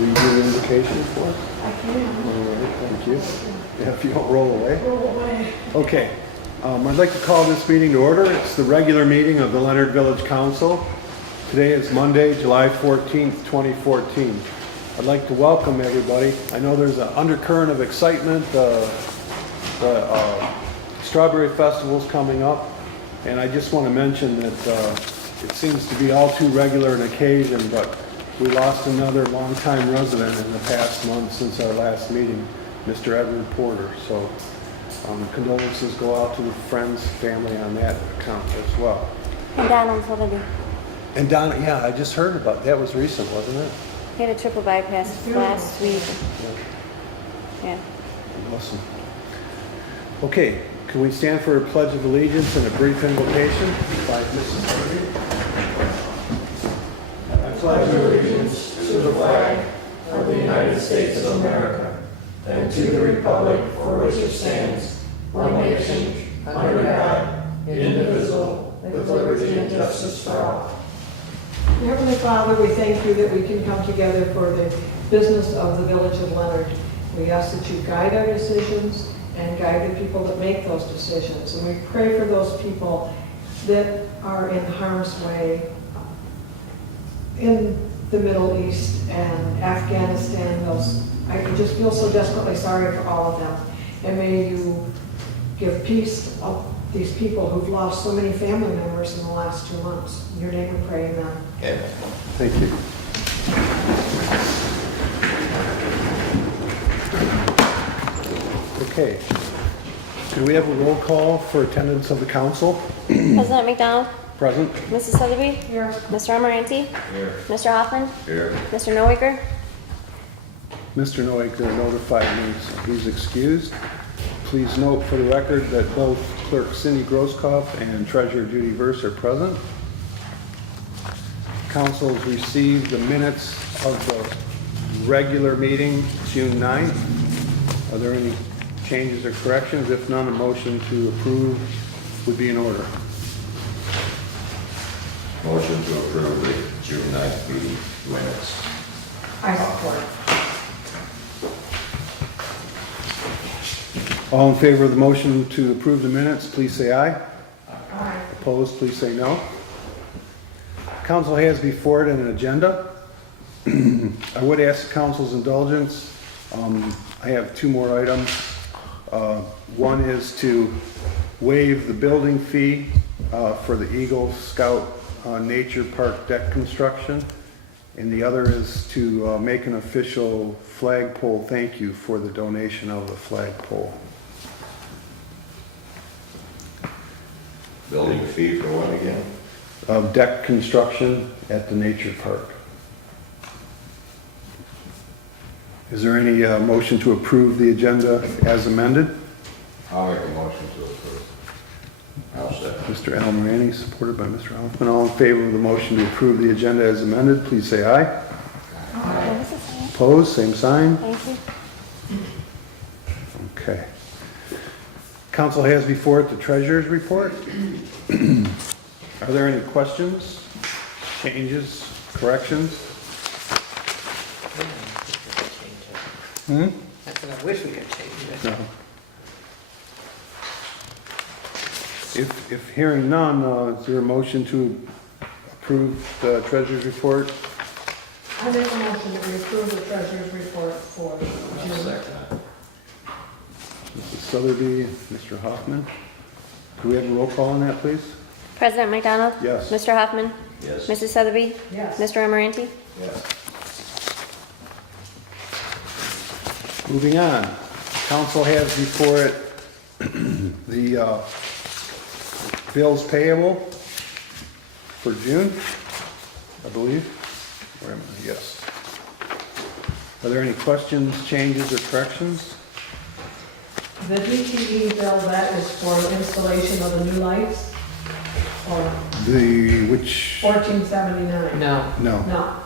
Will you do the invocation for us? I can. All right, thank you. Yeah, if you don't roll away. Roll away. Okay, I'd like to call this meeting to order. It's the regular meeting of the Leonard Village Council. Today is Monday, July 14th, 2014. I'd like to welcome everybody. I know there's an undercurrent of excitement. The Strawberry Festival's coming up, and I just want to mention that it seems to be all too regular an occasion, but we lost another longtime resident in the past month since our last meeting, Mr. Edward Porter. So condolences go out to the friends, family on that account as well. And Donald's holiday. And Donna, yeah, I just heard about that. Was recent, wasn't it? He had a triple bypass last week. Yeah. Awesome. Okay, can we stand for a pledge of allegiance and a brief invocation by Mrs. Harvey? I pledge allegiance to the flag of the United States of America and to the republic for which it stands, one nation, under God, indivisible, with liberty and justice for all. Heavenly Father, we thank you that we can come together for the business of the village of Leonard. We ask that you guide our decisions and guide the people that make those decisions. And we pray for those people that are in harm's way in the Middle East and Afghanistan. I just feel so desperately sorry for all of them. And may you give peace to these people who've lost so many family members in the last 2 months. In your name we pray, amen. Amen. Thank you. Okay. Could we have a roll call for attendance of the council? President McDonald, Present? Mrs. Sotheby, Here. Mr. Amaranti, Here. Mr. Hoffman, Here. Mr. Noaker. Mr. Noaker notified me he's excused. Please note for the record that both Clerk Cindy Grosskopf and Treasurer Judy Verse are present. Council has received the minutes of the regular meeting, June 9th. Are there any changes or corrections? If none, a motion to approve would be in order. Motion to approve the June 9th meeting minutes. I support. All in favor of the motion to approve the minutes, please say aye. Aye. Opposed, please say no. Council has before it an agenda. I would ask the council's indulgence. I have two more items. One is to waive the building fee for the Eagle Scout Nature Park deck construction. And the other is to make an official flagpole thank you for the donation of the flagpole. Building fee for what again? Deck construction at the nature park. Is there any motion to approve the agenda as amended? I'll make a motion to approve. I'll second. Mr. Al Morani, supported by Mr. Hoffman. All in favor of the motion to approve the agenda as amended, please say aye. What was his name? Opposed, same sign. Thank you. Okay. Council has before it the treasurer's report. Are there any questions, changes, corrections? That's what I wish we could change it. No. If hearing none, is there a motion to approve the treasurer's report? I make a motion that we approve the treasurer's report for I'll June. second. Mrs. Sotheby, Mr. Hoffman. Could we have a roll call on that, please? President McDonald, Yes. Mr. Hoffman, Yes. Mrs. Sotheby, Yes. Mr. Amaranti. Yes. Moving on. Council has before it the bills payable for June, I believe. Where am I? Yes. Are there any questions, changes, or corrections? The DTE bill, that is for installation of the new lights, or The, which, $14.79? No. no. No.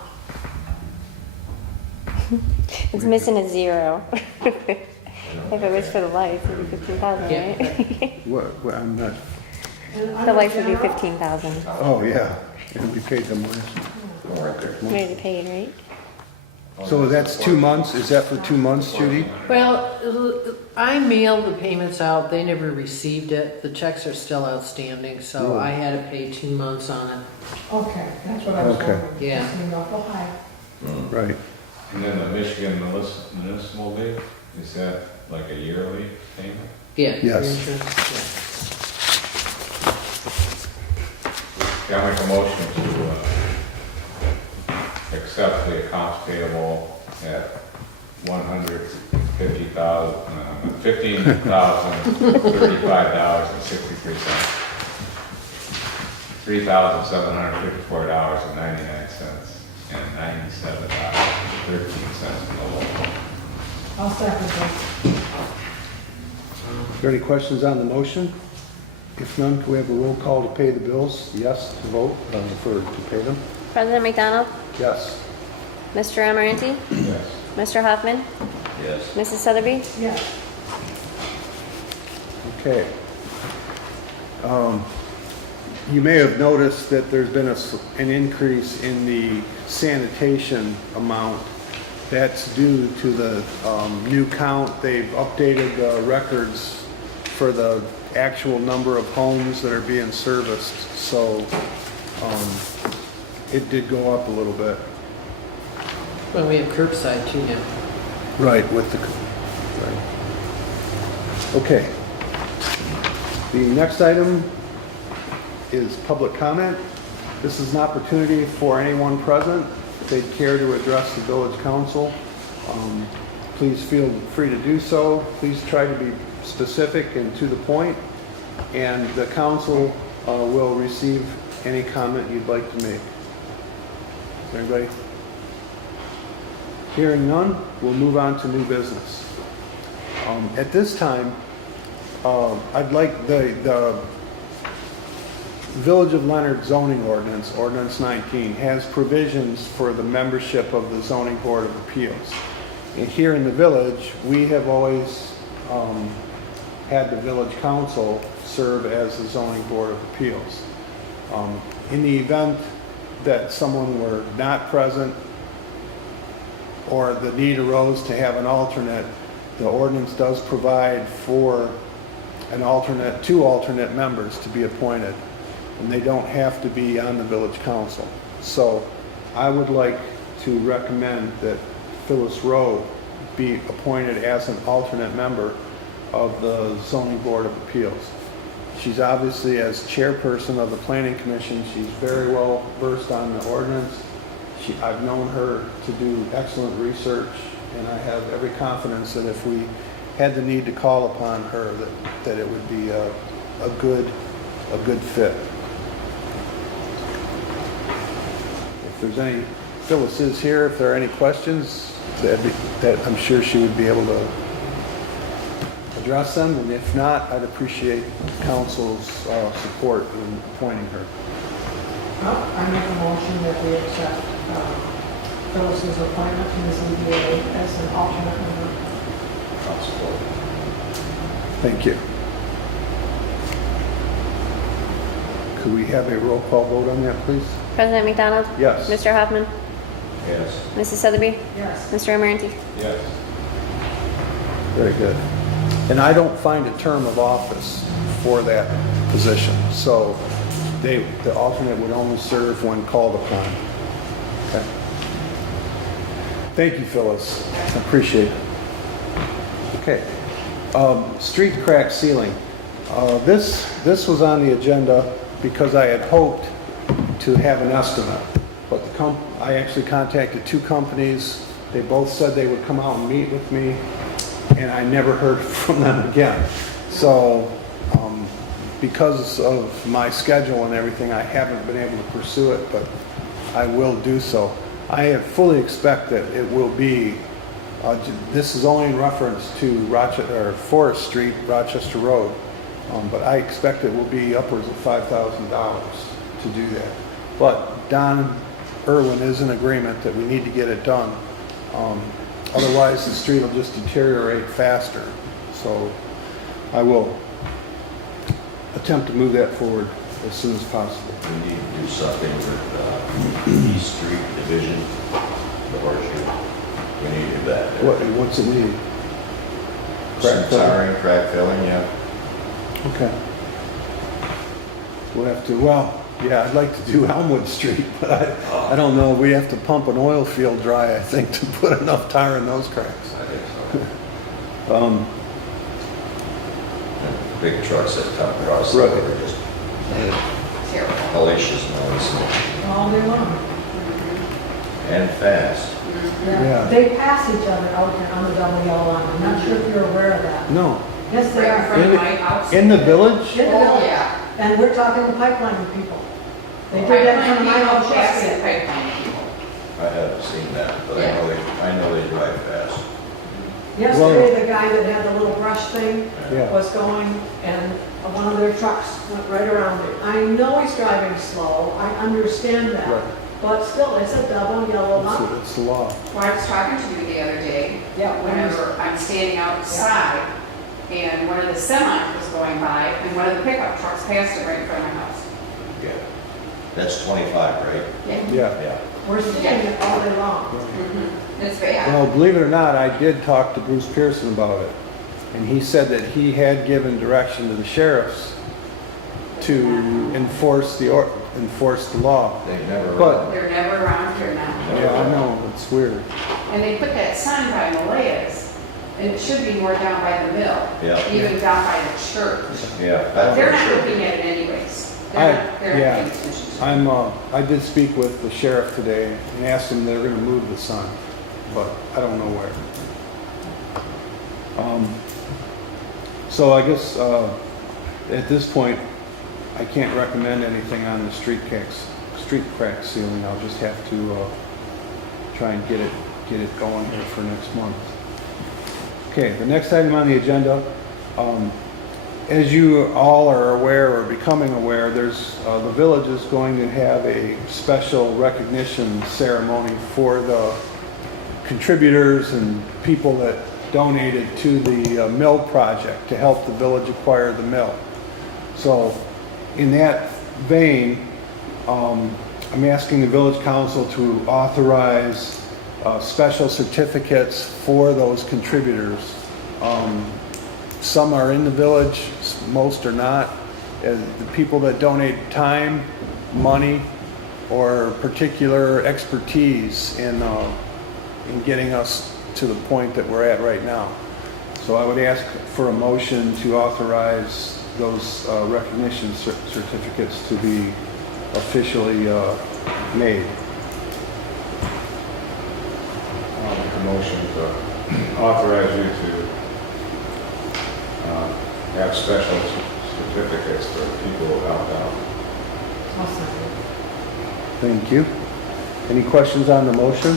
It's missing a zero. If it was for the lights, it'd be 15,000, right? What, I'm not, The lights would be 15,000. oh, yeah. And we paid them last. Right there. We already paid, right? So that's 2 months? Is that for 2 months, Judy? Well, I mailed the payments out, they never received it, the checks are still outstanding, so Really? I had to pay 2 months on it. Okay, that's what I was Okay. wondering. Yeah. Seemed awful high. Right. And then the Michigan Municipal League, is that like a yearly payment? Yeah. your Yes. insurance, Can I make a motion to accept the accounts payable at $15,035.63. $3,754.99 and $97.13 below. I'll second that. Are there any questions on the motion? If none, can we have a roll call to pay the bills? Yes to vote, to pay them? President McDonald, Yes. Mr. Amaranti, Yes. Mr. Hoffman, Yes. Mrs. Sotheby, Yes. Okay. You may have noticed that there's been an increase in the sanitation amount. That's due to the new count. They've updated the records for the actual number of homes that are being serviced. So it did go up a little bit. Well, we have curbside too now. Right, with the, right. Okay. The next item is public comment. This is an opportunity for anyone present, if they'd care to address the village council. Please feel free to do so. Please try to be specific and to the point, and the council will receive any comment you'd like to make. Is there anybody? Hearing none, we'll move on to new business. At this time, I'd like the Village of Leonard zoning ordinance, Ordinance 19, has provisions for the membership of the Zoning Board of Appeals. And here in the village, we have always had the village council serve as the Zoning Board of Appeals. In the event that someone were not present or the need arose to have an alternate, the ordinance does provide for two alternate members to be appointed, and they don't have to be on the village council. So I would like to recommend that Phyllis Rowe be appointed as an alternate member of the Zoning Board of Appeals. She's obviously, as chairperson of the Planning Commission, she's very well versed on the ordinance. I've known her to do excellent research, and I have every confidence that if we had the need to call upon her, that it would be a good fit. If there's any, Phyllis is here, if there are any questions, that I'm sure she would be able to address them, and if not, I'd appreciate council's support in appointing her. Well, I make a motion that we accept Phyllis's appointment to the ZBA as an alternate member. I'll support. Thank you. Could we have a roll call vote on that, please? President McDonald, Yes. Mr. Hoffman, Yes. Mrs. Sotheby, Yes. Mr. Amaranti. Yes. Very good. And I don't find a term of office for that position, so the alternate would only serve when called upon. Okay. Thank you, Phyllis. I appreciate it. Okay. Street crack sealing. This was on the agenda because I had hoped to have an estimate, but I actually contacted two companies. They both said they would come out and meet with me, and I never heard from them again. So because of my schedule and everything, I haven't been able to pursue it, but I will do so. I fully expect that it will be, this is only in reference to Forest Street, Rochester Road, but I expect it will be upwards of $5,000 to do that. But Don Irwin is in agreement that we need to get it done. Otherwise, the street will just deteriorate faster. So I will attempt to move that forward as soon as possible. We need to do something with East Street Division, the horseshoe. What's it need? Some Crack filling? tarring, crack filling, yeah. Okay. We'll have to, well, yeah, I'd like to do Elmwood Street, but I don't know, we have to pump an oil field dry, I think, to put enough tar in those cracks. I think so. Big trucks that come across, Right. they're just hellacious noise All day long. and fast. Yeah. They pass each other out there on the double yellow line. I'm not sure if you're aware of that. No. Yes, they Right in are. front of In- my house. In the village? In the Oh, village. yeah. And we're talking the pipeline people. They did that in front of my house yesterday. Pipeline people. I haven't seen that, but Yeah. I know they drive fast. Yesterday, the guy that had the little brush thing Yeah. was going, and one of their trucks went right around it. I know he's driving slow, I understand that, Right. but still, it's a double yellow line. It's the law. Well, I was talking to you the other day, Yeah, whenever I'm standing outside, and one of the semis was going by, and one of the pickup trucks passed it right in front of my house. Yeah. That's 25, right? Yeah. Yeah. Yeah. We're seeing it all day long. Mhm. It's bad. Well, believe it or not, I did talk to Bruce Pearson about it. And he said that he had given direction to the sheriffs to enforce the law. They've never. But- They're never around here now. Yeah, I know, it's weird. And they put that sign by Malaya's, and it should be more down by the mill. Yeah. Even down by the church. Yeah. But they're not sure. looking at it anyways. I- They're not yeah. paying attention to it. I did speak with the sheriff today and asked him they're gonna move the sign, but I don't know where. So I guess, at this point, I can't recommend anything on the street crack ceiling. I'll just have to, try and get it going here for next month. Okay, the next item on the agenda, as you all are aware or becoming aware, there's, the village is going to have a special recognition ceremony for the contributors and people that donated to the mill project to help the village acquire the mill. So in that vein, I'm asking the village council to authorize special certificates for those contributors. Some are in the village, most are not. The people that donate time, money, or particular expertise in getting us to the point that we're at right now. So I would ask for a motion to authorize those recognition certificates to be officially made. I'll make a motion to authorize you to have special certificates for people who helped out. I'll second. Thank you. Any questions on the motion?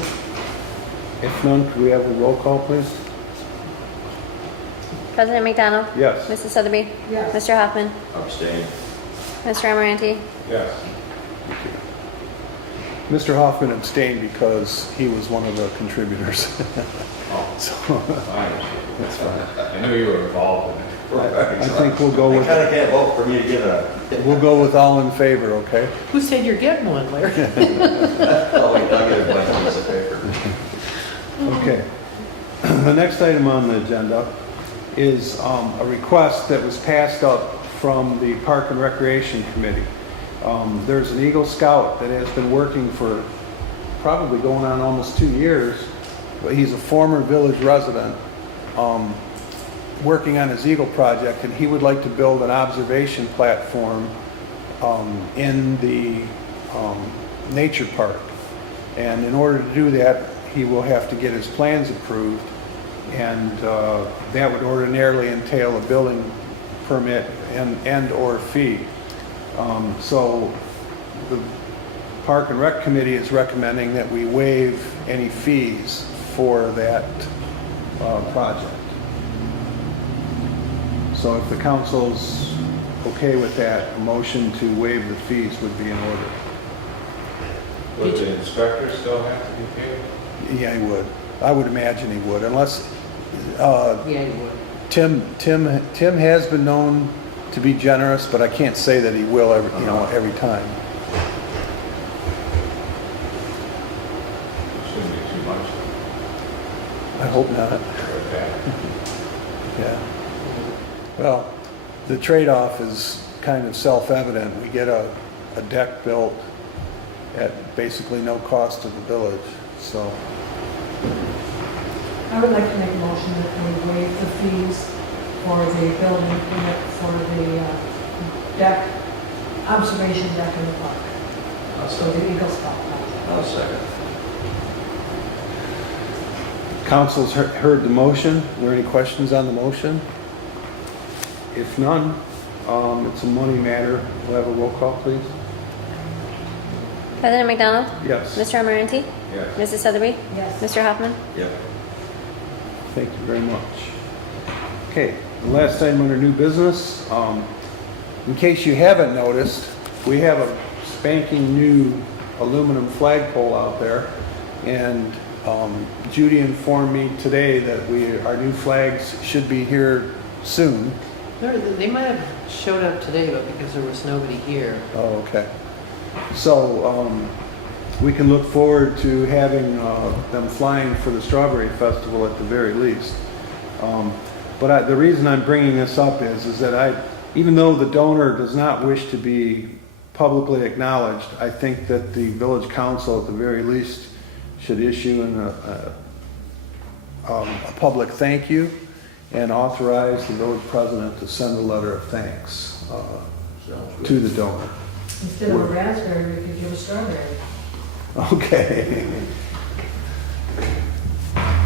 If none, could we have a roll call, please? President McDonald? Yes. Mrs. Sotheby? Yes. Mr. Hoffman? Abstain. Mr. Amaranti? Yes. Mr. Hoffman abstained because he was one of the contributors. Oh, So, fine. that's fine. I knew you were involved in it. I think we'll go I with, kinda can't vote for me to get a, we'll go with all in favor, okay? Who said you're getting one, Larry? oh wait, I'll get a blank piece of paper. Okay. The next item on the agenda is a request that was passed up from the Park and Recreation Committee. There's an Eagle Scout that has been working for probably going on almost 2 years, but he's a former village resident, working on his Eagle project, and he would like to build an observation platform in the nature park. And in order to do that, he will have to get his plans approved, and that would ordinarily entail a building permit and/or fee. So the Park and Rec Committee is recommending that we waive any fees for that project. So if the council's okay with that, a motion to waive the fees would be in order. Would the inspector still have to be paid? Yeah, he would. I would imagine he would, unless, Yeah, you would. Tim has been known to be generous, but I can't say that he will every time. It shouldn't be too much. I hope not. Okay. Yeah. Well, the trade-off is kind of self-evident. We get a deck built at basically no cost to the village, so. I would like to make a motion that we waive the fees for the building permit for the deck, observation deck in the park. So the Eagle Scout project. I'll second. Council's heard the motion. Are there any questions on the motion? If none, it's a money matter. We'll have a roll call, please. President McDonald? Yes. Mr. Amaranti? Yes. Mrs. Sotheby? Yes. Mr. Hoffman? Yep. Thank you very much. Okay, the last item under new business. In case you haven't noticed, we have a spanking new aluminum flagpole out there. And Judy informed me today that our new flags should be here soon. They might have showed up today, but because there was nobody here. Oh, okay. So we can look forward to having them flying for the Strawberry Festival at the very least. But the reason I'm bringing this up is that even though the donor does not wish to be publicly acknowledged, I think that the village council at the very least should issue a public thank you and authorize the village president to send a letter of thanks to the donor. Instead of a raspberry, we could give a strawberry. Okay.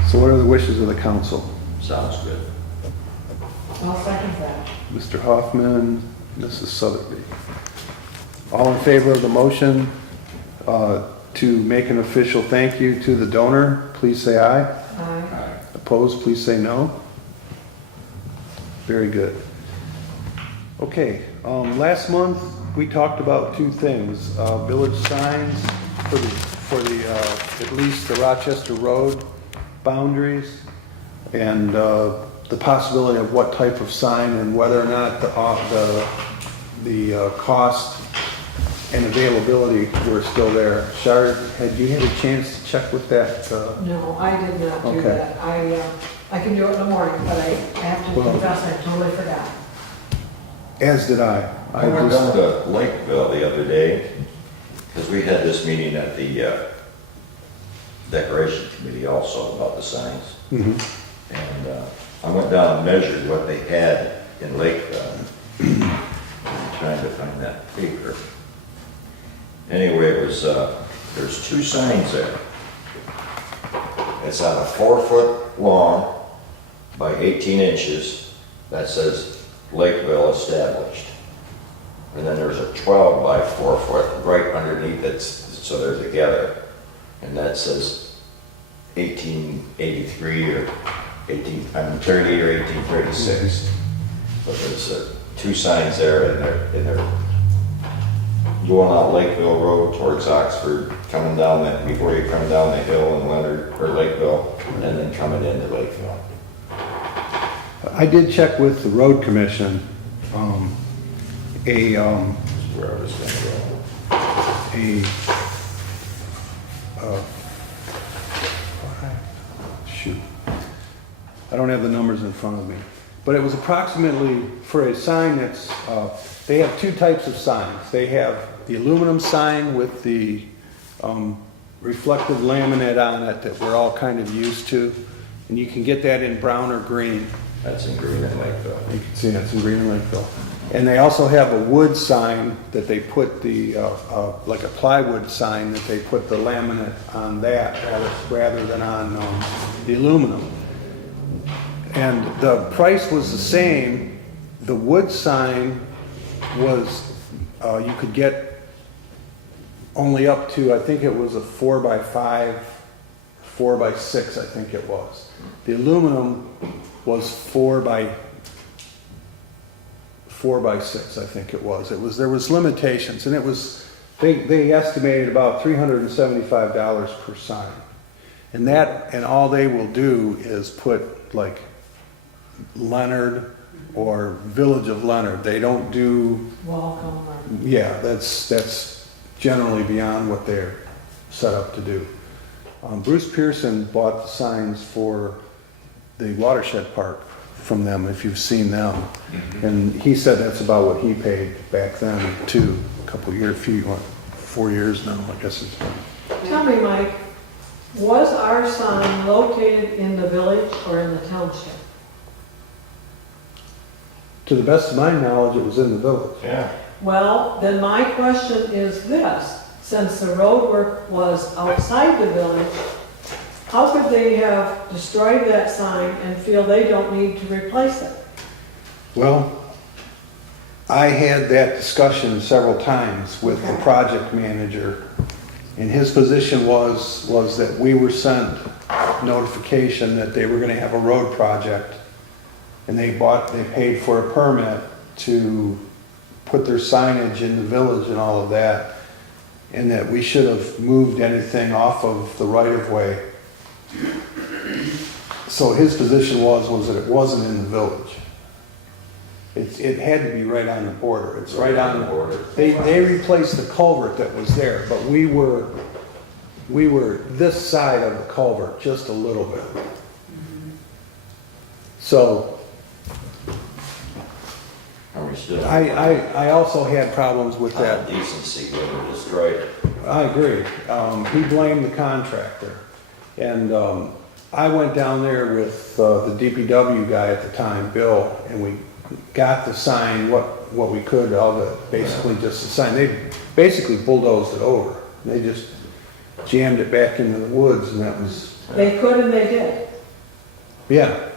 So what are the wishes of the council? Sounds good. I'll second that. Mr. Hoffman, Mrs. Sotheby. All in favor of the motion to make an official thank you to the donor, please say aye. Aye. Opposed, please say no. Very good. Okay, last month we talked about two things. Village signs for the at least the Rochester Road boundaries, and the possibility of what type of sign and whether or not the cost and availability were still there. Shar, had you had a chance to check with that? No, I did not do Okay. that. I can do it in the morning, but I have to Well- confess, I totally forgot. As did I. I went down to Lakeville the other day, because we had this meeting at the Decoration Committee also about the signs. Mhm. And I went down and measured what they had in Lakeville. I'm trying to find that paper. Anyway, it was, there's two signs there. It's on a 4-foot long by 18 inches that says Lakeville established. And then there's a 12 by 4 foot right underneath it, so they're together. And that says 1883 or 1830 or 1836. But there's two signs there, and they're going out Lakeville Road towards Oxford, coming down that, before you come down the hill in Leonard, or Lakeville, and then coming into Lakeville. I did check with the road commission. This is where I was gonna Shoot. I don't have the numbers in front of me. But it was approximately, for a sign that's, they have two types of signs. They have the aluminum sign with the reflective laminate on it that we're all kind of used to. And you can get that in brown or green. go. That's in Green and Lakeville. You can see it's in Green and Lakeville. And they also have a wood sign that they put like a plywood sign that they put the laminate on that rather than on the aluminum. And the price was the same. The wood sign was, you could get only up to, I think it was a 4x5, 4x6, I think it was. The aluminum was 4x6, I think it was. There was limitations, and it was, they estimated about $375 per sign. And all they will do is put like Leonard or Village of Leonard. They don't do, Welcome. yeah, that's generally beyond what they're set up to do. Bruce Pearson bought the signs for the watershed park from them, if you've seen them. And he said that's about what he paid back then too, a couple years, 4 years now, I guess it's been. Tell me, Mike, was our sign located in the village or in the township? To the best of my knowledge, it was in the village. Yeah. Well, then my question is this, since the road work was outside the village, how could they have destroyed that sign and feel they don't need to replace it? Well, I had that discussion several times with the Okay. project manager, and his position was that we were sent notification that they were gonna have a road project, and they paid for a permit to put their signage in the village and all of that, and that we should have moved anything off of the right-of-way. So his position was that it wasn't in the village. It had to be right on the border. It's right on the border. They replaced the culvert that was there, but we were this side of the culvert, just a little bit. So Are we still? I also had problems with that. Decency, whoever destroyed it. I agree. He blamed the contractor. And I went down there with the DPW guy at the time, Bill, and we got the sign, what we could of it, basically just the sign. They basically bulldozed it over. They just jammed it back into the woods, and that was, They could and they did. yeah.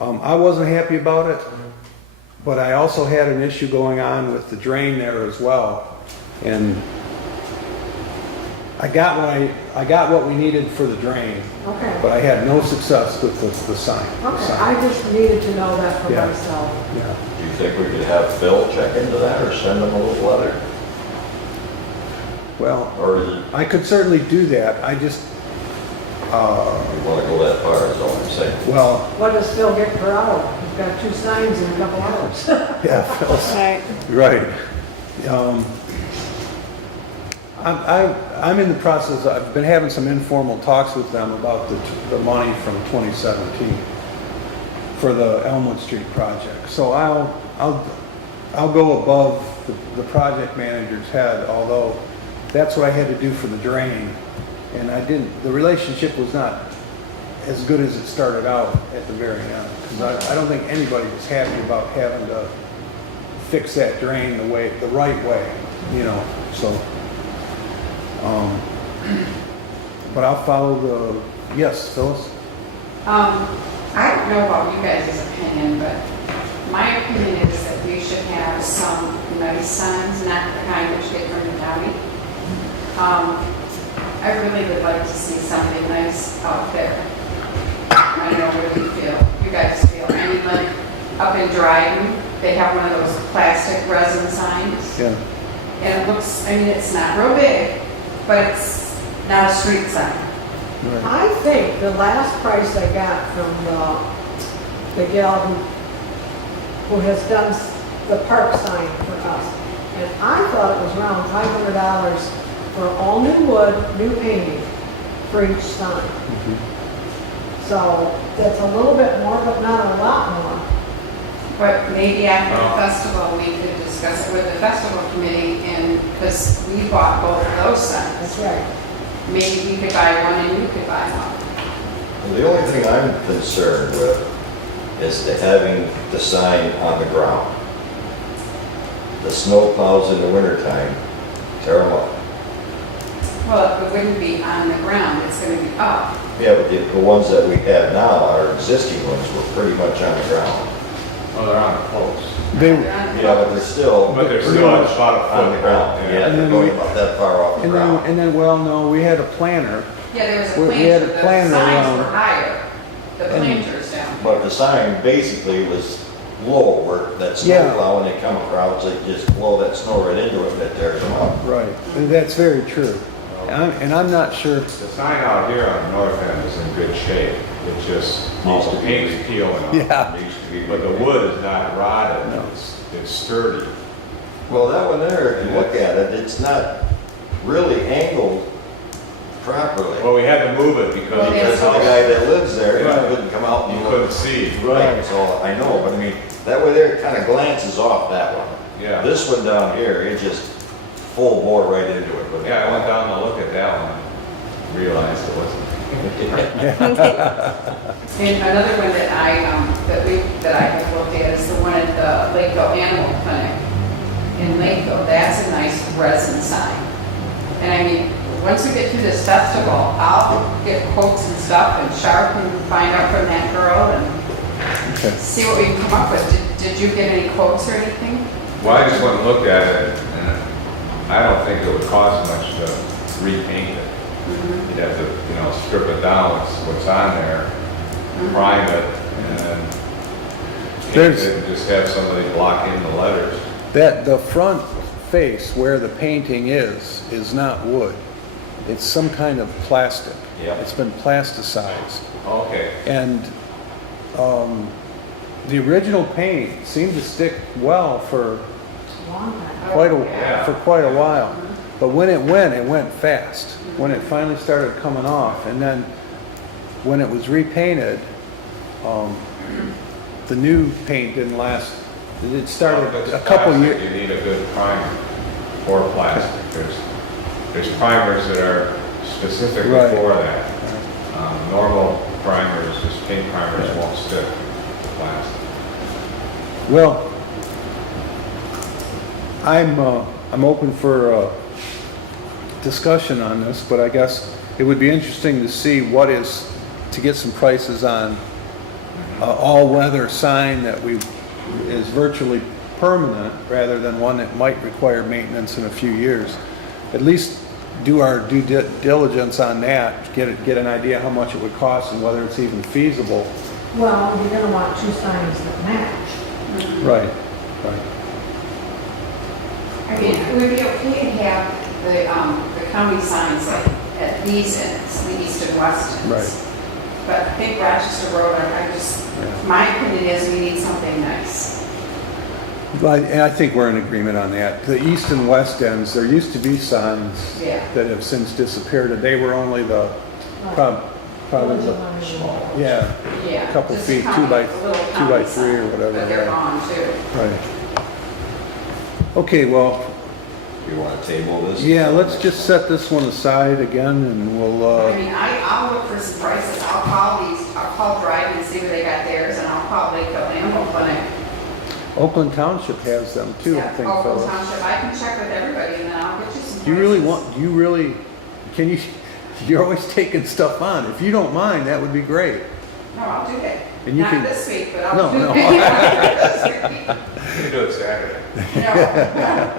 I wasn't happy about it, but I also had an issue going on with the drain there as well. And I got what we needed for the drain, Okay. but I had no success with the sign. The Okay, sign. I just needed to know that for Yeah. myself. Yeah. Do you think we could have Phil check into that or send him a little letter? Well, Or is it, I could certainly do that. I just, you want to go that far is all I'm saying? well, What does Phil get per hour? He's got 2 signs in a couple hours. yeah, Phil's, Right. right. I'm in the process, I've been having some informal talks with them about the money from 2017 for the Elmwood Street project. So I'll go above the project manager's head, although that's what I had to do for the drain. And the relationship was not as good as it started out at the very end. Because I don't think anybody was happy about having to fix that drain the right way, so. But I'll follow yes, Phyllis? I don't know about you guys' opinion, but my opinion is that we should have some nice signs, not the kind that you get from the county. I really would like to see something nice out there. I know what you guys feel. I mean, like up in Dryden, they have one of those plastic resin signs. Yeah. And it looks, it's not real big, but it's not a street sign. Right. I think the last price I got from the gal who has done the park sign for us, and I thought it was around $500 for all new wood, new painting for each sign. So that's a little bit more, but not a lot more. But maybe after the festival, we could discuss it with the festival committee, and, because we bought both of those signs. That's right. Maybe we could buy one and you could buy one. Well, the only thing I'm concerned with is the having the sign on the ground. The snow plows in the wintertime tear them up. Well, it wouldn't be on the ground, it's gonna be up. Yeah, but the ones that we have now, our existing ones, were pretty much on the ground. Oh, they're on a post. They, They're on the- Yeah, but they're still. But they're pretty still much about a foot on the ground. apart, Yeah, yeah. And they're then going we- about that far off the ground. and then, well, no, we had a planter. Yeah, there was a We planter, had a the planter signs around. were higher, the And- planters down. But the sign basically was blow work, that snow Yeah. plow, when they come across, they just blow that snow right into it and it tears them up. Right, and that's very true. And I'm not sure, The sign out here on the north end is in good shape. It just, all the paint's peeling off. yeah, It used to be. But the wood is not rotted, No. it's sturdy. Well, that one there, if you look at it, it's not really angled properly. Well, we had to move it Well, Because because the guy that lives there, Yeah. he couldn't come out and you look. couldn't see. Right, so I know, but I mean, that way there, it kind of glances off that one. Yeah. This one down here, it just full bore right into it. with Yeah, I went the- down to look at that one, and realized it wasn't. And another one that I have looked at is the one at the Lakeville Animal Clinic in Lakeville. That's a nice resin sign. And I mean, once we get through this festival, I'll get quotes and stuff and Sharp and find out from that girl and Okay. see what we can come up with. Did you get any quotes or anything? Well, I just went and looked at it, and I don't think it would cost much to repaint it. You'd have to, strip it down, what's on there, prime it, and then paint There's- it, and just have somebody block in the letters. That, the front face where the painting is not wood. It's some kind of plastic. Yeah. It's been plasticized. Okay. And the original paint seemed to stick well for Yeah. quite a while. But when it went fast. When it finally started coming off, and then when it was repainted, the new paint didn't last. It started If it's a couple plastic, years. You need a good primer or plastic. There's primers that are specifically Right. for that. Normal primers, just paint primers won't stick to plastic. Well, I'm open for discussion on this, but I guess it would be interesting to see to get some prices on all-weather sign that is virtually permanent rather than one that might require maintenance in a few years. At least do our due diligence on that, get an idea how much it would cost and whether it's even feasible. Well, you're gonna want two signs that match. Right. I mean, it would be okay to have the county signs like at these ends, the east and west ends. Right. But I think Rochester Road, my opinion is we need something nice. And I think we're in agreement on that. The east and west ends, there used to be signs Yeah. that have since disappeared, and they were only probably the, yeah, Yeah. couple just feet, county, 2 by a little 3 county or sign, whatever. But they're yeah. gone too. Right. Okay, You want to table this? yeah, let's just set this one aside again, and we'll, I mean, I'll look for some prices. I'll call Drive and see where they got theirs, and I'll call Lakeville Animal Clinic. Oakland Township has them too, I Yeah, think, Oakland fellas. Township. I can check with everybody, and then I'll get you some Do you prices. really, can you, you're always taking stuff on. If you don't mind, that would be great. No, I'll do it. And you Not can- this week, but No, I'll do no. it. You can do it Saturday. No.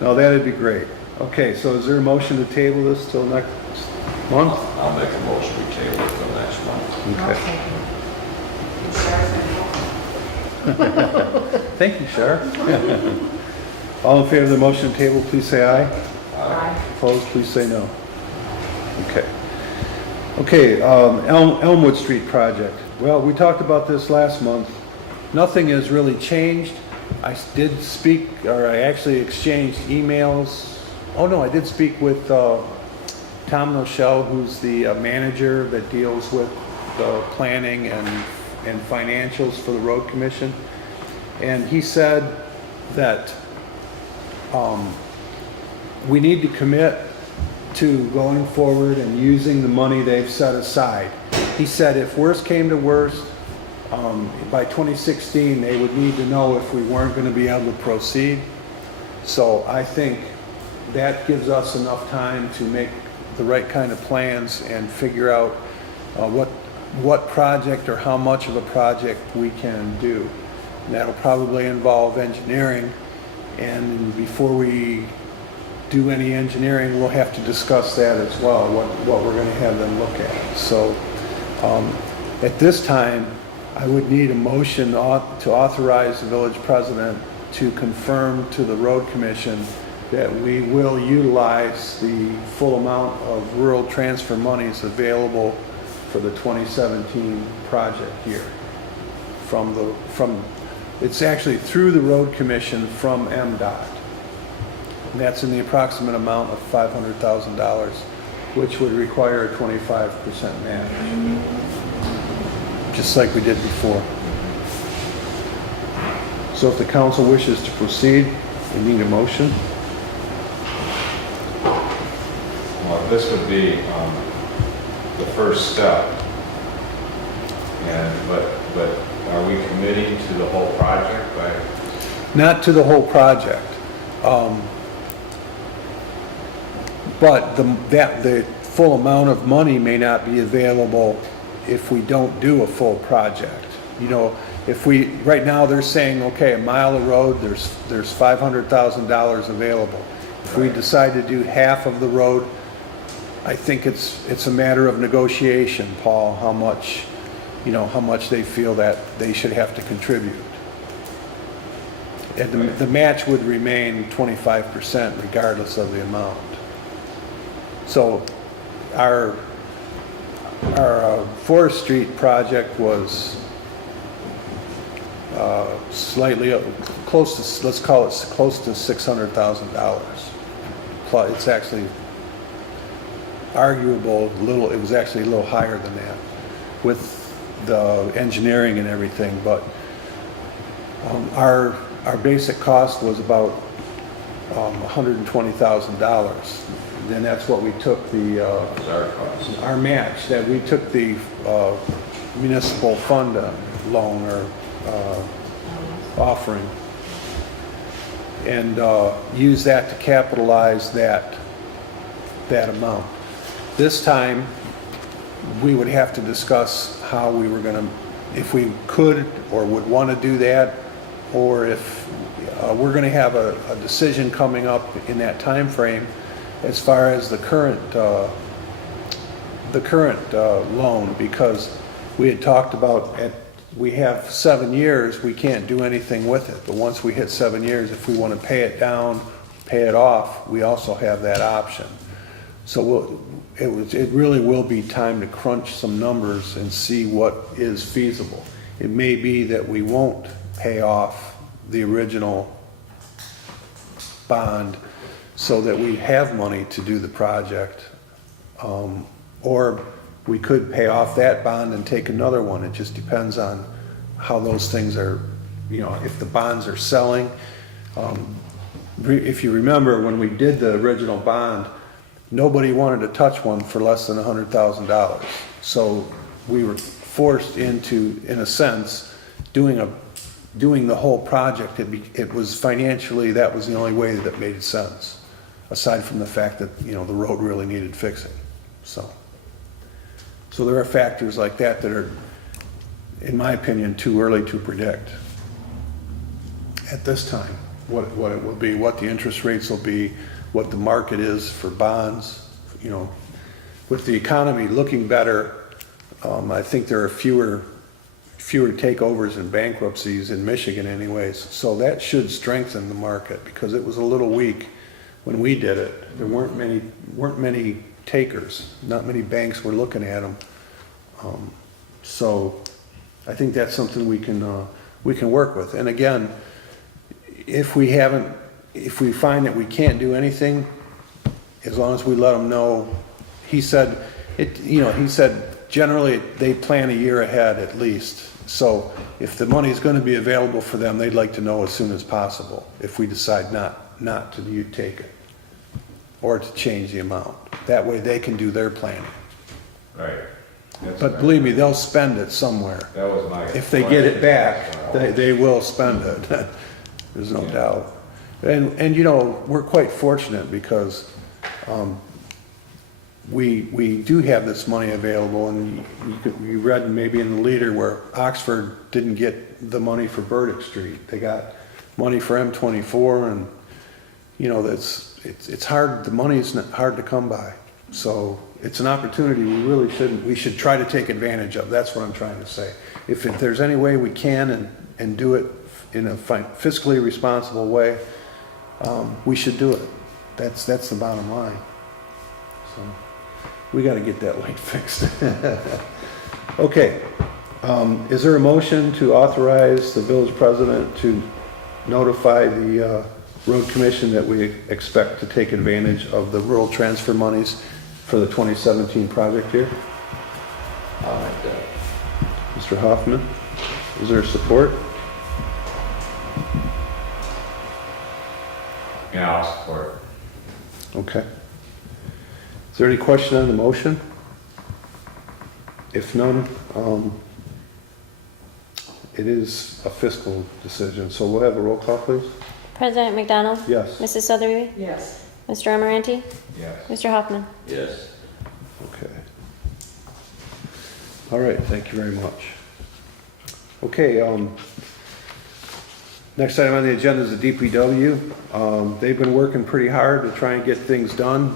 No, that'd be great. Okay, so is there a motion to table this till next month? I'll make a motion, we table it till next month. Okay. It's yours, Thank you, Shar. All in favor of the motion to table, please say aye. Aye. Opposed, please say no. Okay. Okay, Elmwood Street project. Well, we talked about this last month. Nothing has really changed. I did speak, or I actually exchanged emails. Oh no, I did speak with Tom Nochelle, who's the manager that deals with the planning and financials for the road commission. And he said that we need to commit to going forward and using the money they've set aside. He said if worst came to worst, by 2016, they would need to know if we weren't going to be able to proceed. So I think that gives us enough time to make the right kind of plans and figure out what project or how much of a project we can do. And that'll probably involve engineering, and before we do any engineering, we'll have to discuss that as well, what we're going to have them look at. So at this time, I would need a motion to authorize the village president to confirm to the road commission that we will utilize the full amount of rural transfer monies available for the 2017 project year. It's actually through the road commission from MDOT. And that's in the approximate amount of $500,000. which would require a 25% match, just like we did before. So if the council wishes to proceed, we need a motion. Well, this would be the first step. But are we committing to the whole project by? Not to the whole project. But the full amount of money may not be available if we don't do a full project. You know, right now they're saying, okay, a mile of road, there's $500,000 available. If we decide to do half of the road, I think it's a matter of negotiation, Paul, how much they feel that they should have to contribute. And the match would remain 25% regardless of the amount. So our Forest Street project was slightly close to, let's call it close to $600,000. It's actually arguable, it was actually a little higher than that with the engineering and everything, but our basic cost was about $120,000. Then that's what we took our match, that we took the municipal fund loan or offering and used that to capitalize that amount. This time, we would have to discuss how we were going to, if we could or would want to do that, or if we're going to have a decision coming up in that time frame as far as the current loan, because we had talked about we have 7 years, we can't do anything with it, but once we hit 7 years, if we want to pay it down, pay it off, we also have that option. So it really will be time to crunch some numbers and see what is feasible. It may be that we won't pay off the original bond so that we have money to do the project. Or we could pay off that bond and take another one. It just depends on how those things are, if the bonds are selling. If you remember, when we did the original bond, nobody wanted to touch one for less than $100,000. So we were forced into, in a sense, doing the whole project. It was financially, that was the only way that made sense, aside from the fact that, the road really needed fixing. So there are factors like that are, in my opinion, too early to predict at this time. What it will be, what the interest rates will be, what the market is for bonds. With the economy looking better, I think there are fewer takeovers and bankruptcies in Michigan anyways. So that should strengthen the market, because it was a little weak when we did it. There weren't many takers. Not many banks were looking at them. So I think that's something we can work with. And again, if we find that we can't do anything, as long as we let them know. He said generally they plan a year ahead at least. So if the money is going to be available for them, they'd like to know as soon as possible if we decide not to take it or to change the amount. That way they can do their planning. Right. But believe me, they'll spend it somewhere. That was my. If they get it back, they will spend it. There's no doubt. And we're quite fortunate because we do have this money available, and you read maybe in the leader where Oxford didn't get the money for Burdick Street. They got money for M24, and it's hard. The money's hard to come by. So it's an opportunity we should try to take advantage of. That's what I'm trying to say. If there's any way we can and do it in a fiscally responsible way, we should do it. That's the bottom line. So we got to get that light fixed. Okay. Is there a motion to authorize the village president to notify the road commission that we expect to take advantage of the rural transfer monies for the 2017 project here? I'll make that. Mr. Hoffman, is there support? Yeah, I'll support. Okay. Is there any question on the motion? If none, it is a fiscal decision, so we'll have a roll call, please. President McDonald? Yes. Mrs. Southerby? Yes. Mr. Amoranti? Yes. Mr. Hoffman? Yes. Okay. All right, thank you very much. Okay, next item on the agenda is the DPW. They've been working pretty hard to try and get things done.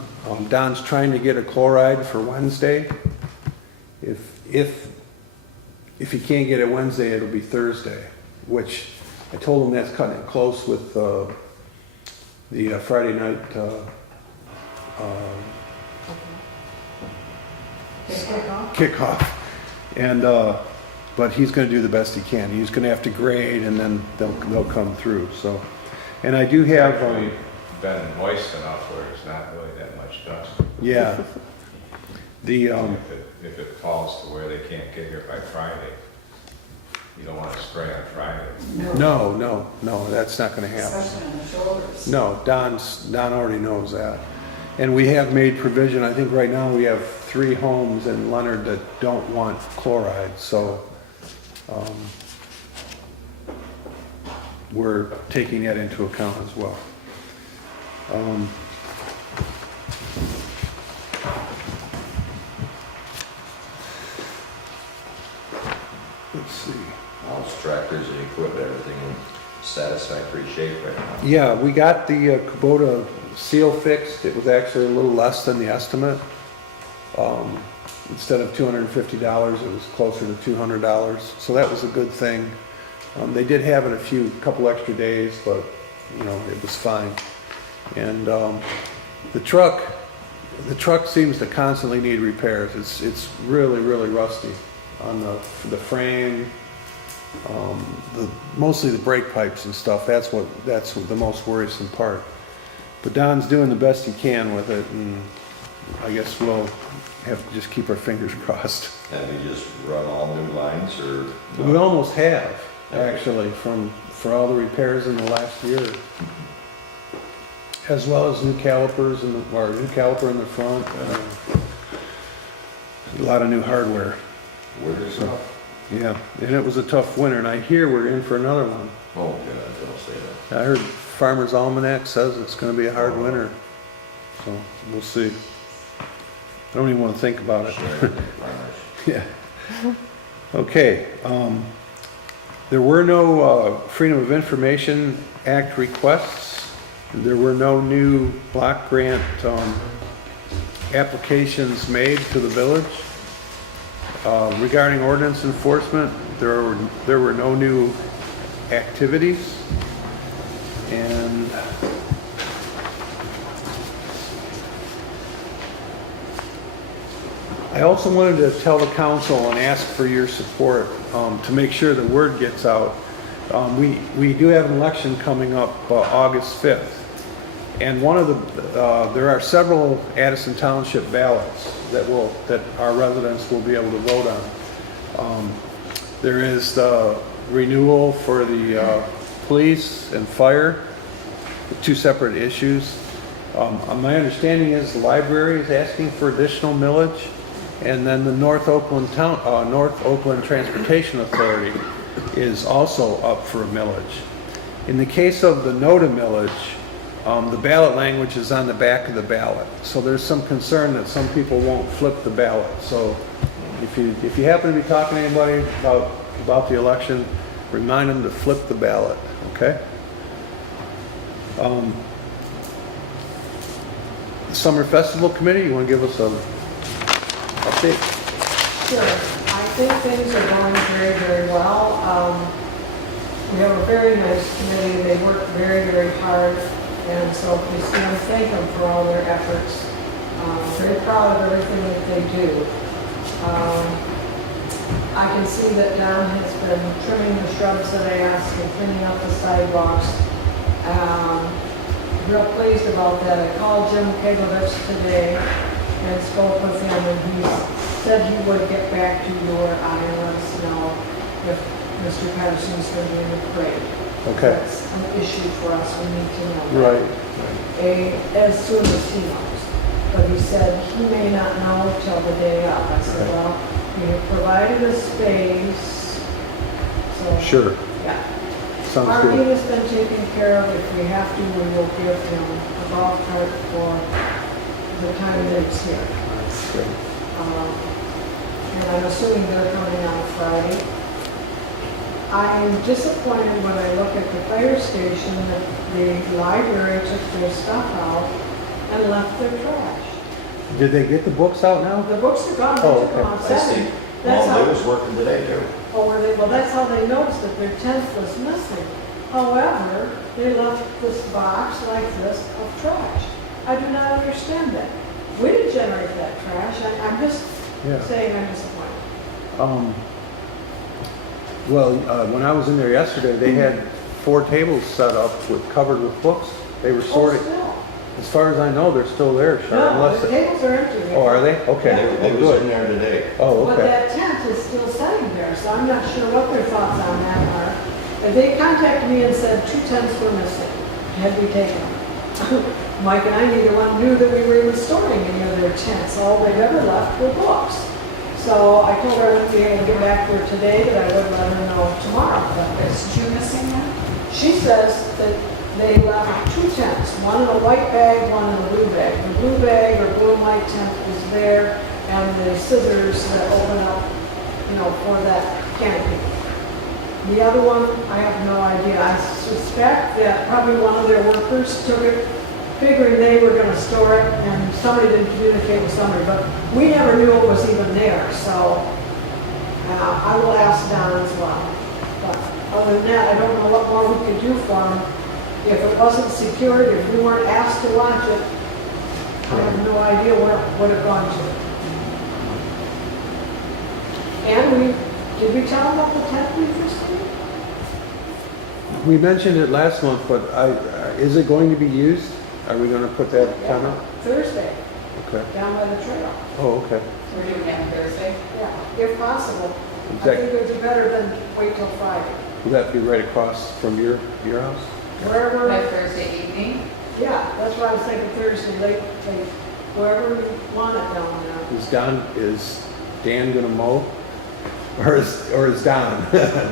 Don's trying to get a chloride for Wednesday. If he can't get it Wednesday, it'll be Thursday, which I told him that's cutting it close with the Friday night kickoff. And but he's going to do the best he can. He's going to have to grade, and then they'll come through. So, and I do have Actually been moist enough where it's not really that much dust. yeah. The If it falls to where they can't get here by Friday, you don't want to spray on Friday. no, that's not going to happen. Especially on the shoulders. No, Don already knows that. And we have made provision. I think right now we have 3 homes in Leonard that don't want chloride, so we're taking that into account as well. Let's see. All those tractors and equipment, everything in satisfactory shape right now. Yeah, we got the Kubota seal fixed. It was actually a little less than the estimate. Instead of $250, it was closer to $200. So that was a good thing. They did have it a couple extra days, but you know, it was fine. And the truck seems to constantly need repairs. It's really rusty on the frame. Mostly the brake pipes and stuff. That's the most worrisome part. But Don's doing the best he can with it, and I guess we'll have to just keep our fingers crossed. Have you just run all new lines or? We almost have, actually, for all the repairs in the last year, as well as new calipers new caliper in the front. A lot of new hardware. Where is it? Yeah, and it was a tough winter, and I hear we're in for another one. Oh, God, don't say that. I heard Farmer's Almanac says it's going to be a hard winter, so we'll see. I don't even want to think about it. Sure, Yeah. Okay. There were no Freedom of Information Act requests. There were no new block grant applications made to the village. Regarding ordinance enforcement, there were no new activities. And I also wanted to tell the council and ask for your support to make sure the word gets out. We do have an election coming up August 5th. And there are several Addison Township ballots that our residents will be able to vote on. There is the renewal for the police and fire, 2 separate issues. My understanding is the library is asking for additional millage, and then the North Oakland Transportation Authority is also up for a millage. In the case of the NOTA millage, the ballot language is on the back of the ballot, so there's some concern that some people won't flip the ballot. So if you happen to be talking to anybody about the election, remind them to flip the ballot, okay? The Summer Festival Committee, you want to give us an update? Sure. I think things are going very well. We have a very nice committee. They work very hard. And so we just want to thank them for all their efforts. Very proud of everything that they do. I can see that Don has been trimming the shrubs that I asked and cleaning up the sidewalks. Real pleased about that. I called Jim Keglovich today, and spoke with him, and he said he would get back to you or I and let us know if Mr. Patterson's going to be in the parade. Okay. That's an issue for us, we need to know. that. Right. As soon as he knows. But he said he may not know till the day of. I said, Okay. well, you have provided a space, so. Sure. Yeah. Sounds Parking good. has been taken care of. If we have to, we will give him a golf cart for the time that it's here. That's good. And I'm assuming they're coming on Friday. I am disappointed when I look at the fire station that the library took their stuff out and left their trash. Did they get the books out now? The books are gone, they Oh, took them okay. on I see. Saturday. That's Well, they how, was working today too. well, that's how they noticed that their tent was missing. However, they left this box like this of trash. I do not understand that. We didn't generate that trash. I'm just Yeah. saying I'm disappointed. When I was in there yesterday, they had 4 tables set up covered with books. They were sorting. Oh, still. As far as I know, they're still there, Sharon, No, unless the they- tables are empty. Oh, are they? Okay. They Oh, was in good. there today. Oh, But okay. that tent is still sitting there, so I'm not sure what their thoughts on that are. And they contacted me and said 2 tents were missing, had we taken them. Mike and I neither one knew that we were even storing any of their tents. All they'd ever left were books. So I told her I wouldn't be able to get back to her today, that I would let her know tomorrow. But There's 2 missing now? she says that they left 2 tents, one in a white bag, one in a blue bag. The blue bag or blue and white tent was there, and the scissors that open up, for that canopy. The other one, I have no idea. I suspect that probably one of their workers took it, figuring they were gonna store it, and somebody didn't communicate with somebody, but we never knew it was even there, so I will ask Don as well. But other than that, I don't know what more we could do for them. If it wasn't secured, if we weren't asked to watch it, I have no idea where it would have gone to. And did we tell them about the tent we received? We mentioned it last month, but is it going to be used? Are we gonna put that tent up? Thursday, Okay. down by the trail. Oh, okay. We're doing it on Thursday? Yeah, if possible. I Exactly. think it would be better than wait till Friday. Will that be right across from your house? Wherever, Like Thursday evening? yeah, that's why I was thinking Thursday, late, wherever you want it down there. Is Dan gonna mow? Or is Don?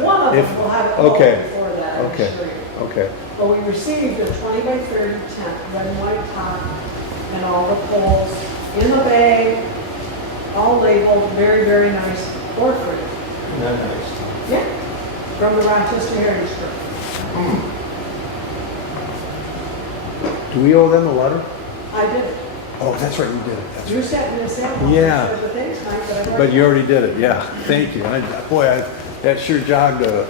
One of If- them will have it okay, all before that, I'm okay. sure. Okay, But we received a 20 by 30 tent, red and white top, and all the poles in the bag, all labeled, very, very nice, for free. Isn't that nice? Yeah, from the Rochester Heritage Group. do we owe them a letter? I did it. Oh, that's right, you did it, that's You right. sent me a sample. Yeah. I said, "But thanks, Mike, but I've But you already did it, yeah, thank you. That sure jogged a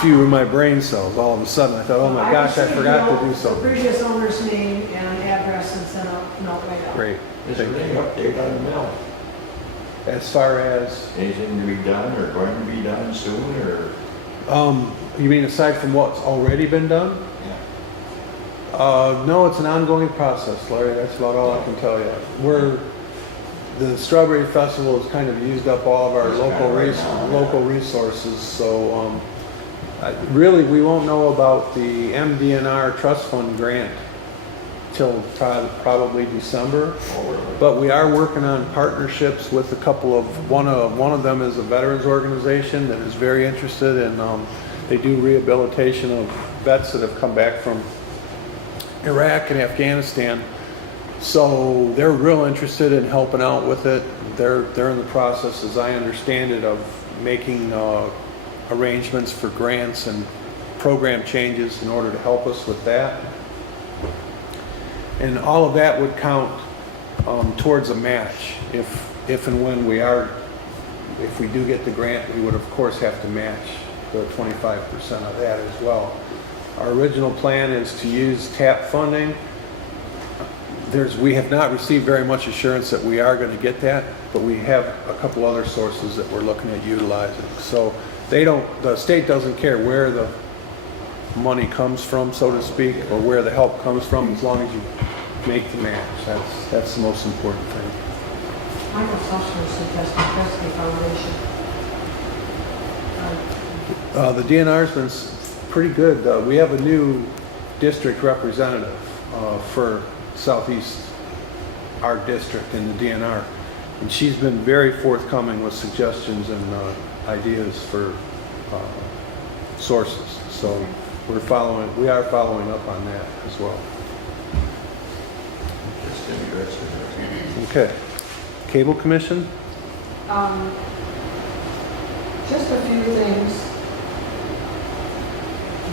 few of my brain cells. All of a sudden, I thought, oh my gosh, I received, forgot to do The something. previous owner's name and address and sent out, no, wait up. Great. Is there any update on the mill? As far as, Anything to be done or going to be done soon or? you mean aside from what's already been done? Yeah. No, it's an ongoing process, Larry. That's about all I can tell you. The Strawberry Festival has kind of used up all of our It's kinda right now, yeah. local resources, so really, we won't know about the MDNR Trust Fund grant till probably December. Oh, really? But we are working on partnerships with a couple of, one of them is a veterans organization that is very interested in, they do rehabilitation of vets that have come back from Iraq and Afghanistan. So they're real interested in helping out with it. They're in the process, as I understand it, of making arrangements for grants and program changes in order to help us with that. And all of that would count towards a match. If and when if we do get the grant, we would of course have to match the 25% of that as well. Our original plan is to use TAP funding. We have not received very much assurance that we are going to get that, but we have a couple other sources that we're looking at utilizing. So the state doesn't care where the money comes from, so to speak, or where the help comes from, as long as you make the match. That's the most important thing. Michael Sussman suggested Kresge Foundation. The DNR's been pretty good. We have a new district representative for Southeast, our district in the DNR. And she's been very forthcoming with suggestions and ideas for sources. So we are following up on that as well. Just interested. Okay. Cable Commission? Just a few things.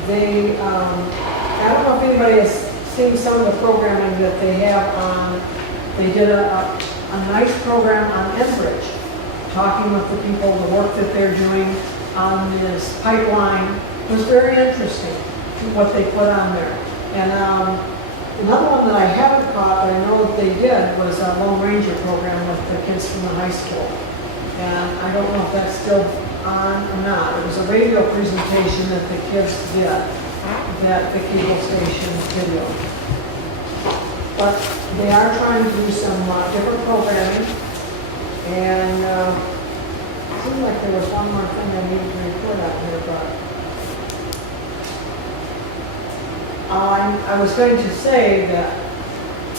They, I don't know if anybody has seen some of the programming that they have on, they did a nice program on Enbridge, talking with the people, the work that they're doing on this pipeline. It was very interesting, what they put on there. And another one that I haven't caught, but I know that they did, was a Lone Ranger program with the kids from the high school. And I don't know if that's still on or not. It was a radio presentation that the kids did, that the cable station video. But they are trying to do some different programming. And it seemed like there was one more thing I needed to report out here, but I was going to say that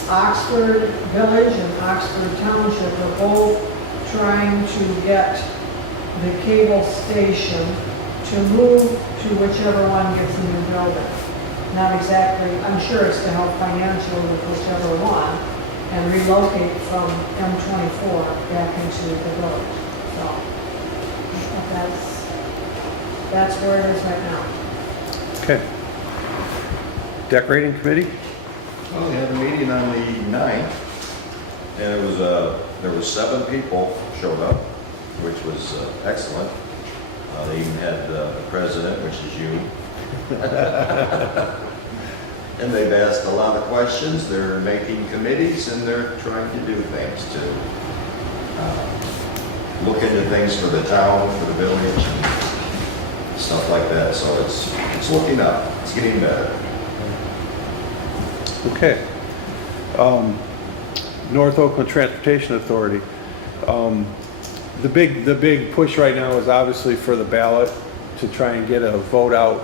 Oxford Village and Oxford Township are both trying to get the cable station to move to whichever one gets a new building. Not exactly, I'm sure it's to help financially with whichever one, and relocate from M24 back into the village. So that's where it is right now. Okay. Decorating Committee? Well, we had a meeting on the 9th, and it was, there was 7 people showed up, which was excellent. They even had the president, which is you. And they've asked a lot of questions. They're making committees, and they're trying to do things to look into things for the town, for the village, and stuff like that. So it's looking up. It's getting better. Okay. North Oakland Transportation Authority. The big push right now is obviously for the ballot to try and get a vote out.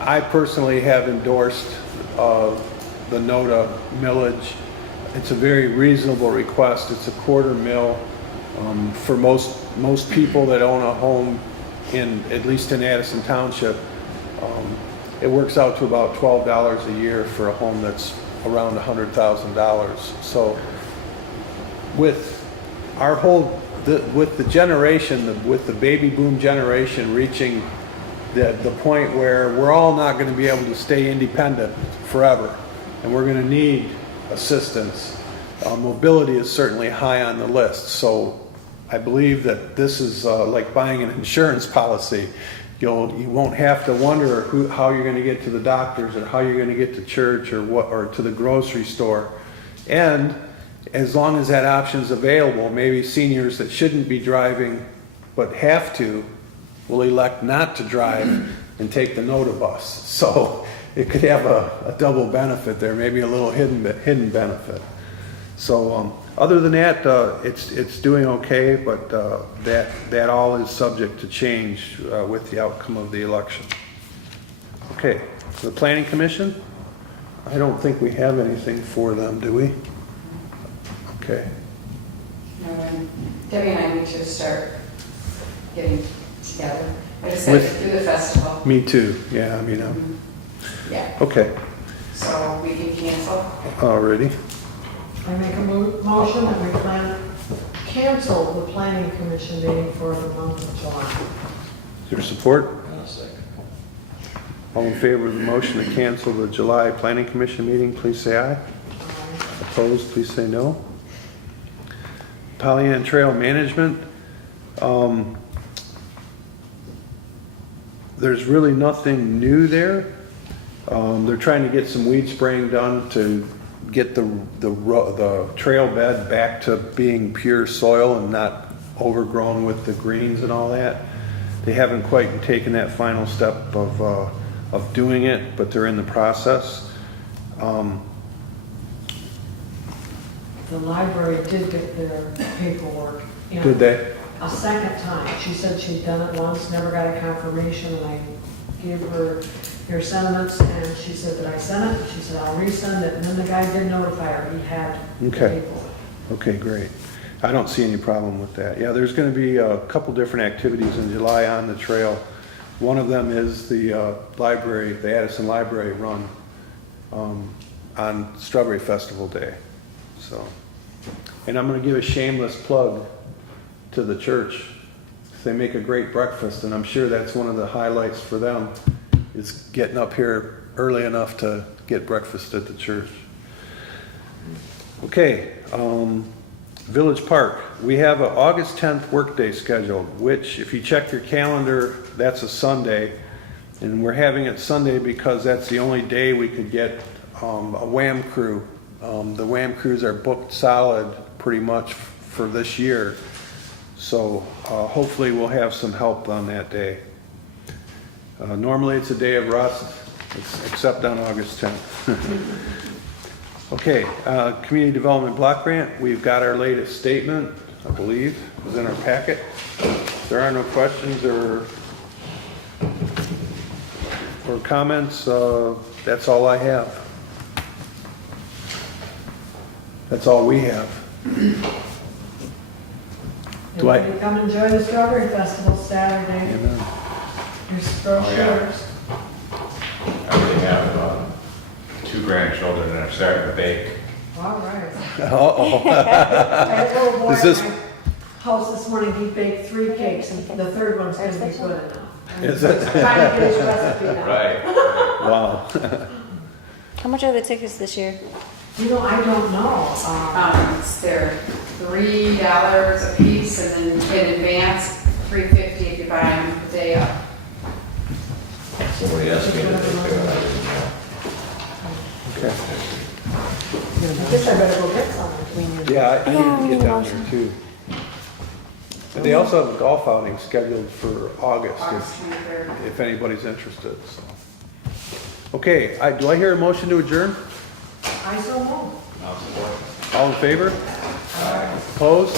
I personally have endorsed the NOTA millage. It's a very reasonable request. It's a $0.25 for most people that own a home at least in Addison Township. It works out to about $12 a year for a home that's around $100,000. So with our with the generation, with the baby boom generation reaching the point where we're all not going to be able to stay independent forever, and we're going to need assistance. Mobility is certainly high on the list. So I believe that this is like buying an insurance policy. You won't have to wonder how you're going to get to the doctors, or how you're going to get to church, or to the grocery store. And as long as that option is available, maybe seniors that shouldn't be driving but have to will elect not to drive and take the NOTA bus. So it could have a double benefit there, maybe a little hidden benefit. So other than that, it's doing okay, but that all is subject to change with the outcome of the election. Okay, the Planning Commission? I don't think we have anything for them, do we? Okay. No, Debbie and I need to start getting together. I just had to do the festival. Me too, yeah, I mean, Yeah, okay, so we can cancel. already. I make a motion that we cancel the planning commission meeting for the month of July. Is there support? All in favor of the motion to cancel the July Planning Commission meeting, please say aye. Opposed, please say no. Pollyant Trail Management. There's really nothing new there. They're trying to get some weed spraying done to get the trail bed back to being pure soil and not overgrown with the greens and all that. They haven't quite taken that final step of doing it, but they're in the process. the library did get their paperwork in. Did they? A second time. She said she'd done it once, never got a confirmation, and I gave her your sentiments, and she said that I sent it. She said, I'll resend it, and then the guy did notify her, he had the Okay. paperwork. Okay, great. I don't see any problem with that. Yeah, there's gonna be a couple different activities in July on the trail. One of them is the library, the Addison Library Run on Strawberry Festival Day. So, and I'm gonna give a shameless plug to the church. They make a great breakfast, and I'm sure that's one of the highlights for them, is getting up here early enough to get breakfast at the church. Okay, Village Park. We have an August 10th workday scheduled, which if you check your calendar, that's a Sunday. And we're having it Sunday because that's the only day we could get a WAM crew. The WAM crews are booked solid pretty much for this year. So hopefully we'll have some help on that day. Normally it's a day of rest, except on August 10th. Okay, Community Development Block Grant, we've got our latest statement, I believe, is in our packet. If there are no questions or comments, that's all I have. That's all we have. Do I- Everybody come enjoy the Strawberry Festival Saturday. Amen. Here's Oh, yeah. brochures. I already have 2 grandchildren that are starting to bake. All right. Uh-oh. I had a little boy Is this- at my house this morning, he baked 3 cakes, and the third one's gonna be good enough. Is it? I'm trying to get his recipe now. Right. Wow. How much are the tickets this year? You know, I don't know. They're $3 a piece, and then in advance, $3.50 if you buy them the day up. Somebody asked me to take that. Okay. I guess I better go get some. Yeah, I Yeah, we need need to get down motion. there too. But they also have a golf outing scheduled for August, August 23rd. if anybody's interested, so. Okay, do I hear a motion to adjourn? I so move. I'll support it. All in favor? Opposed?